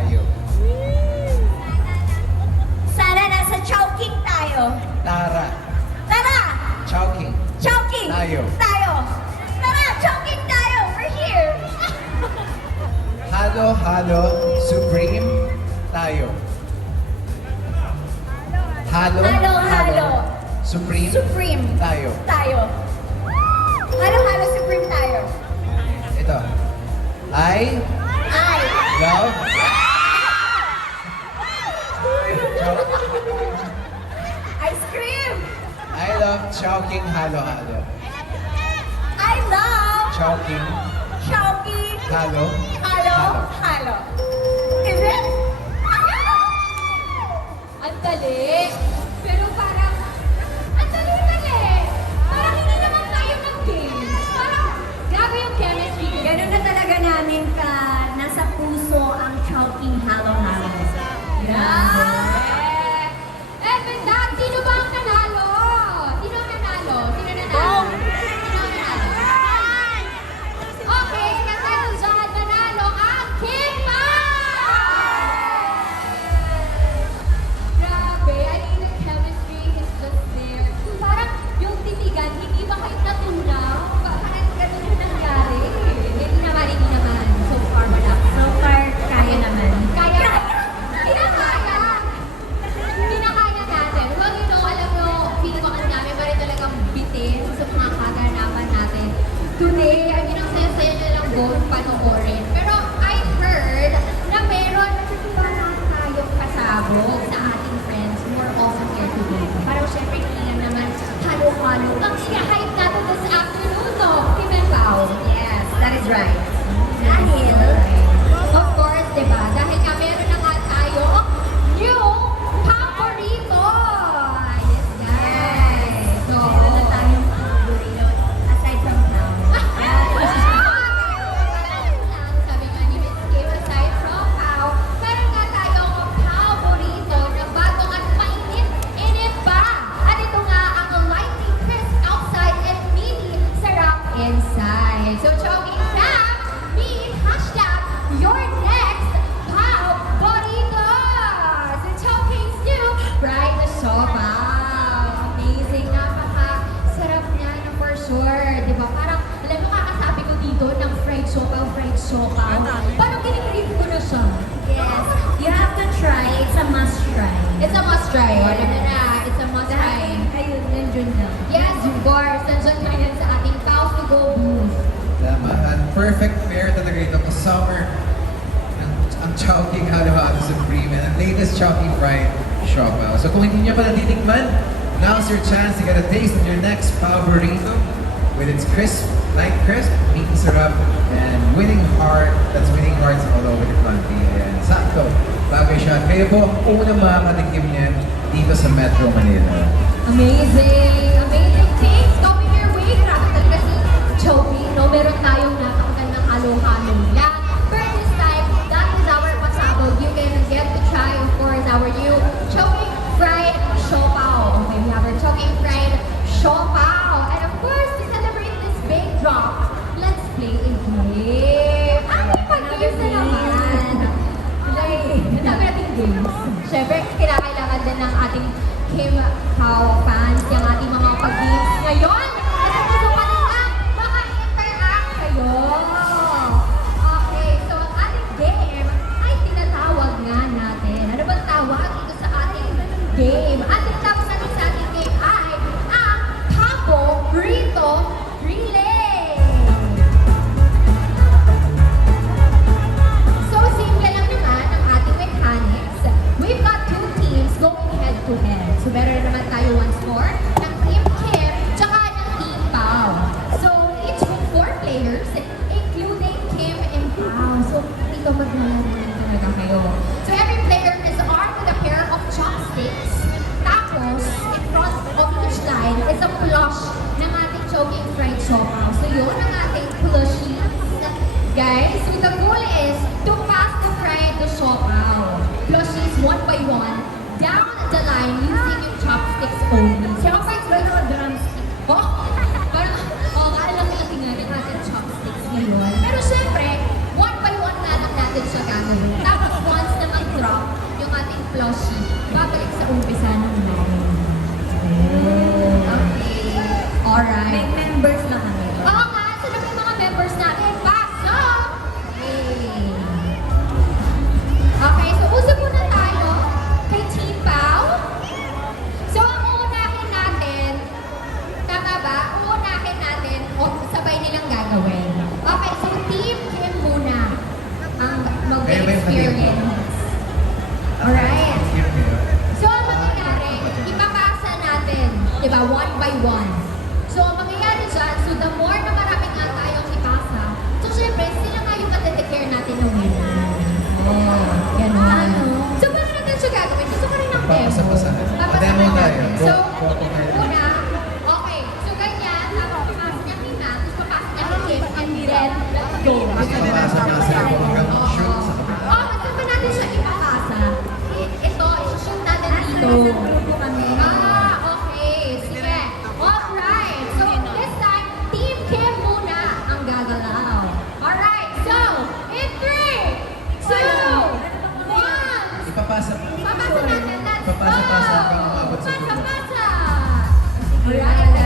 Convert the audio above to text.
tayo. Sana nasa Chowking tayo. Tara. Tara! Chowking. Chowking! Tayo. Tayo! Tara! Chowking tayo! We're here! Halo, halo, supreme, tayo. Halo, Halo, halo. supreme, Supreme. tayo. Tayo. Halo-halo Supreme tayo. Ito. I Ay! love Ice cream! I love Chowking halo halo. I love Chowking Chowking halo halo-halo. Is it? Ang dali. Pero parang, ang dali-dali. Parang hindi naman tayo nag-game. Parang, grabe yung chemistry. Ganun na talaga namin ka nasa puso ang Chowking halo-halo. Yeah. Eh, Bendag, sino ba ang nanalo? Sino ang nanalo? Sino nanalo? Sino ang nanalo? Okay, kasi dyan nanalo ang King Grabe, I mean, the chemistry is just there. Parang yung titigan, hindi ba kayo natunaw? Parang ganun yung nangyari. Hindi naman. So far, wala. So far, kaya naman. Kaya. Hindi na kaya. Hindi na kaya natin. Well, you know, alam nyo, feeling ko ang dami pa rin talagang bitin sa mga kaganapan natin. Today, I mean, ang saya-saya nyo lang both panoorin. Pero I heard na meron pa na tayong pasabog sa ating friends who are also here today. Parang syempre, hindi lang naman halo-halo. Ang i-hype natin this afternoon, no? Tim and Pao. Yes, that is right. Dahil, Of course, di ba? Dahil nga meron na nga tayo new paborito. Yes, guys. So, meron na tayong burrito aside from now. sabi nga ni Miss Kim, aside from Pao, meron nga tayong paborito na bagong at mainit pa. At ito nga ang lightly crisp outside and meaty sarap inside. So, Chowking Sam, meet hashtag your next Pao Burrito. So, Chowking's new fried siopaw. Amazing, napaka-sarap niya na for sure. Di ba? Parang, alam mo, kakasabi ko dito ng fried siopaw. Parang kinikrave ko na siya. Yes, you have to try. It's a must try. It's a must try. Alam na na, it's a must try. Ayun, nandiyon na. Yes, of course. Nandiyan na yan sa ating Pao to go booth. Tama. At perfect pair talaga ito ka-summer. Ang Chowking halo halo supreme and ang latest Chowking fried siopaw. So kung hindi niyo pa natitikman, now's your chance to get a taste of your next Pao Burrito with its crisp, light crisp, meaty sarap, and winning heart. That's winning hearts all over the country. Ayan, sakto. Bagay siya. Kayo po ang unang makakatikim niyan dito sa Metro Manila. Amazing! Amazing things coming your way. Grabe talaga si Chowking, no? Meron tayong napakagandang halo-halo lang. But this time, that is our pasabog. You can get to try, of course, our new Chowking fried siopaw. Okay, we have our Chowking fried siopaw. And of course, to celebrate this big drop, let's play a game. Ano pa games na naman? Ang dami nating games. Siyempre, kinakailangan din ng ating Kim Pao fans, yung ating mga pag-games ngayon. Kasi gusto pa nila maka-interact kayo. Okay, so ang ating game ay tinatawag nga natin. Ano bang tawag dito sa ating game? At tinatawag natin sa ating game ay ang Pao Burrito Relay. So, simple lang naman ang ating mechanics. We've got two teams going head to head. So, meron na naman tayo once more ng Team Kim tsaka ng Team Pao. So, each with 4 players, including Kim and Pao. So, dito maglalaro talaga kayo. So, every player is armed with a pair of chopsticks. Tapos, in front of each line is a plush ng ating Chowking fried siopaw. So, yun ang ating plushies. Guys, so the goal is to pass the fried siopaw. Plushies one by one down the line using yung chopsticks only. Chopsticks ba yung drumstick? Oh, parang, laki-laki nga ng ating chopsticks ngayon. Pero syempre, one by one na lang natin siya gagawin. Tapos once drop yung ating plushie, babalik sa umpisa ng line. Okay. Alright. May members na kami. Oo nga, sila may mga members natin. Pasok! Hey. Okay, so usap muna tayo kay Team Pao. So, ang uunahin natin, tama ba? Uunahin natin o sabay nilang gagawin. Okay, so Team Kim muna ang mag-experience. Alright. So, ang mangyayari, ipapasa natin, di ba, one by one. So, ang mangyayari dyan, so the more na marami nga tayong ipasa, so syempre, sila nga yung matitake natin ng winner. Ganon. So, paano natin siya gagawin? Gusto ko rin ng demo. Papasa-pasahan. Papasahan Demo tayo. natin. So, Go tayo. una, okay. So, ganyan, tapos papasa niya kay Matt, tapos papasa niya kay Kim, and then, go. Papasa-pasahan ko hanggang shoot sa kapit. Oh, saan ba natin siya ipapasa? Ito, isushoot natin dito. Grupo kami. Ah, okay. Sige. Alright. So, this time, Team Kim muna ang gagalaw. Alright. So, in 3, 2, 1. Ipapasa. Papasa natin. Let's go. Papasa-pasa hanggang umabot sa dulo. Pasa-pasa. Alright.